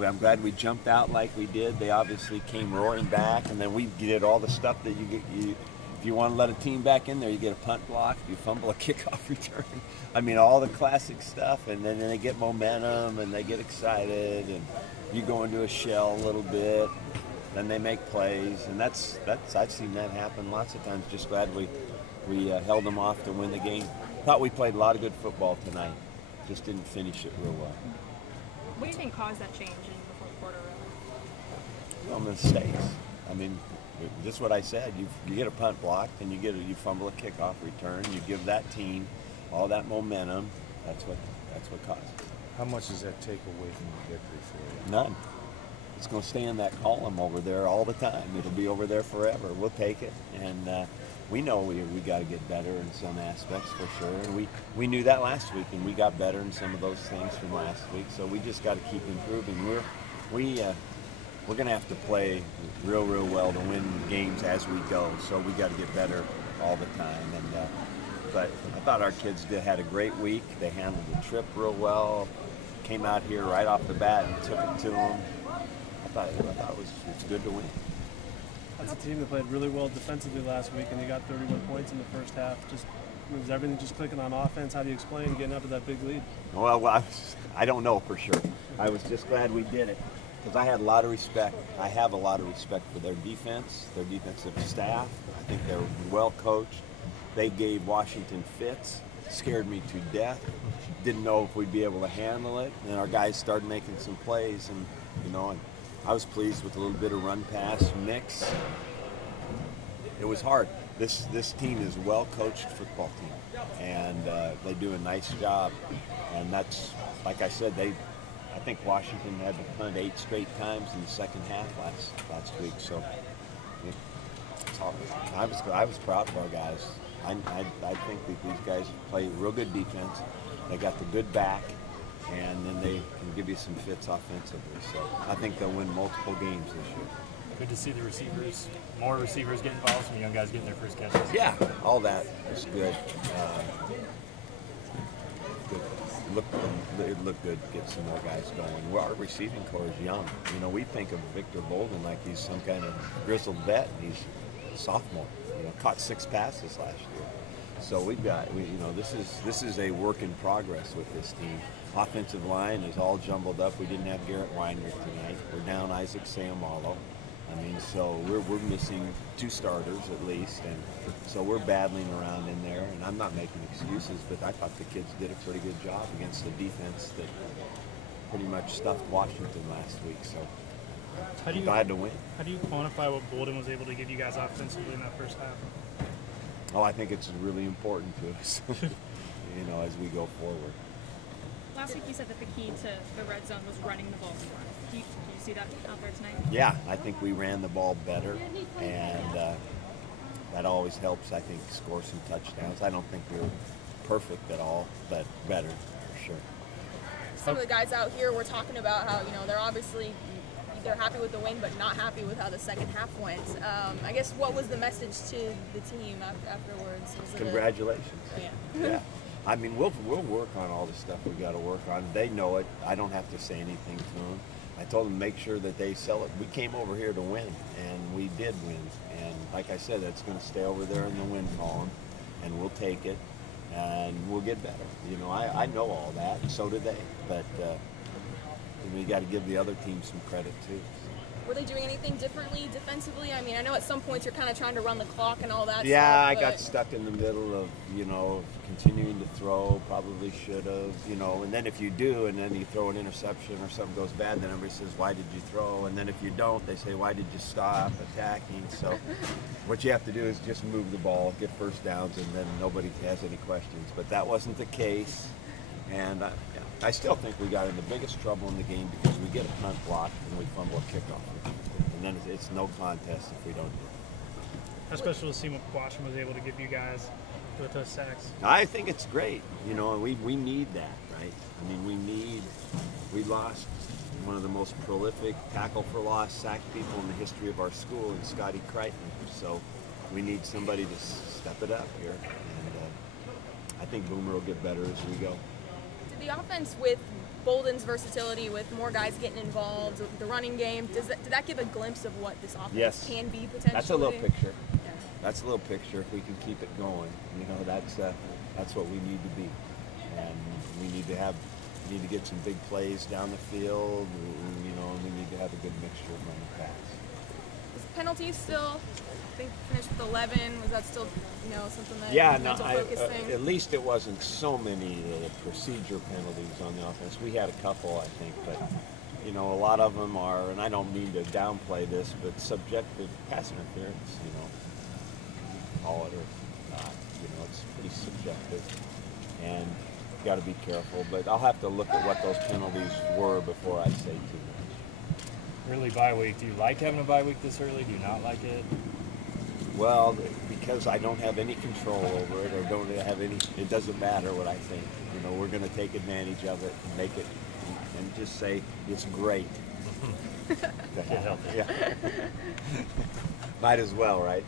I'm glad we jumped out like we did. They obviously came roaring back, and then we did all the stuff that you get. If you want to let a team back in there, you get a punt block, you fumble a kickoff return. I mean, all the classic stuff, and then they get momentum and they get excited, and you go into a shell a little bit. Then they make plays, and that's I've seen that happen lots of times. Just glad we held them off to win the game. Thought we played a lot of good football tonight. Just didn't finish it real well. What do you think caused that change in the fourth quarter, really? Well, mistakes. I mean, just what I said. You get a punt blocked, and you fumble a kickoff return. You give that team all that momentum. That's what caused it. How much does that take away from the victory for you? None. It's going to stay in that column over there all the time. It'll be over there forever. We'll take it, and we know we got to get better in some aspects for sure. And we knew that last week, and we got better in some of those things from last week. So we just got to keep improving. We're going to have to play real well to win games as we go. So we got to get better all the time. And but I thought our kids had a great week. They handled the trip real well. Came out here right off the bat and took it to them. I thought it's good to win. That's a team that played really well defensively last week, and you got 31 points in the first half. Just was everything just clicking on offense? How do you explain getting up to that big lead? Well, I don't know for sure. I was just glad we did it because I had a lot of respect. I have a lot of respect for their defense, their defensive staff. I think they're well coached. They gave Washington fits, scared me to death. Didn't know if we'd be able to handle it, and our guys started making some plays, and I was pleased with a little bit of run pass mix. It was hard. This team is a well-coached football team, and they do a nice job. And that's, like I said, I think Washington had to punt 8 straight times in the second half last week. So it's hard. I was proud of our guys. I think that these guys play real good defense. They got the good back, and then they can give you some fits offensively. So I think they'll win multiple games this year. Good to see the receivers, more receivers get involved, some young guys getting their first catches. Yeah, all that is good. It looked good to get some more guys going. Well, our receiving corps is young. We think of Victor Bolden like he's some kind of grizzled vet, and he's a sophomore. Caught 6 passes last year. So this is a work in progress with this team. Offensive line is all jumbled up. We didn't have Garrett Weiner tonight. We're down Isaac Sayamalo. So we're missing 2 starters at least, and so we're battling around in there. And I'm not making excuses, but I thought the kids did a pretty good job against the defense that pretty much stuffed Washington last week. So glad to win. How do you quantify what Bolden was able to give you guys offensively in that first half? Oh, I think it's really important to us, as we go forward. Last week you said that the key to the red zone was running the ball more. Do you see that out there tonight? Yeah, I think we ran the ball better, and that always helps, I think, score some touchdowns. I don't think we were perfect at all, but better, for sure. Some of the guys out here were talking about how, they're happy with the win, but not happy with how the second half went. I guess what was the message to the team afterwards? Congratulations. Yeah. We'll work on all the stuff we got to work on. They know it. I don't have to say anything to them. I told them make sure that they sell it. We came over here to win, and we did win. And like I said, that's going to stay over there in the win column, and we'll take it, and we'll get better. I know all that, and so do they. But we got to give the other team some credit too. Were they doing anything differently defensively? I know at some points you're kind of trying to run the clock and all that stuff. Yeah, I got stuck in the middle of, continuing to throw, probably should have, and then if you do, and then you throw an interception or something goes bad, then everybody says, why did you throw? And then if you don't, they say, why did you stop attacking? So what you have to do is just move the ball, get first downs, and then nobody has any questions. But that wasn't the case. And I still think we got in the biggest trouble in the game because we get a punt block and we fumble a kickoff. And then it's no contest if we don't do it. How special to see what Washington was able to give you guys with those sacks? I think it's great. We need that, right? We lost one of the most prolific tackle for loss sack people in the history of our school in Scotty Crichton. So we need somebody to step it up here. And I think Boomer will get better as we go. The offense with Bolden's versatility with more guys getting involved with the running game. Did that give a glimpse of what this offense Yes. can be potentially? That's a little picture. Yeah. That's a little picture. If we can keep it going, that's what we need to be, and we need to get some big plays down the field. And we need to have a good mixture of run and pass. Was penalties still? I think finished with 11. Was that still something that Yeah, was a no, mental focus thing? at least it wasn't so many procedure penalties on the offense. We had a couple, I think, but a lot of them are, and I don't mean to downplay this, but subjective pass interference. Call it or not. It's pretty subjective, and you got to be careful. But I'll have to look at what those penalties were before I say too much. Early bye week. Do you like having a bye week this early? Do you not like it? Well, because I don't have any control over it, or don't have any, it doesn't matter what I think. We're going to take advantage of it and make it, and just say it's great. Can't help it. Yeah. Might as well, right?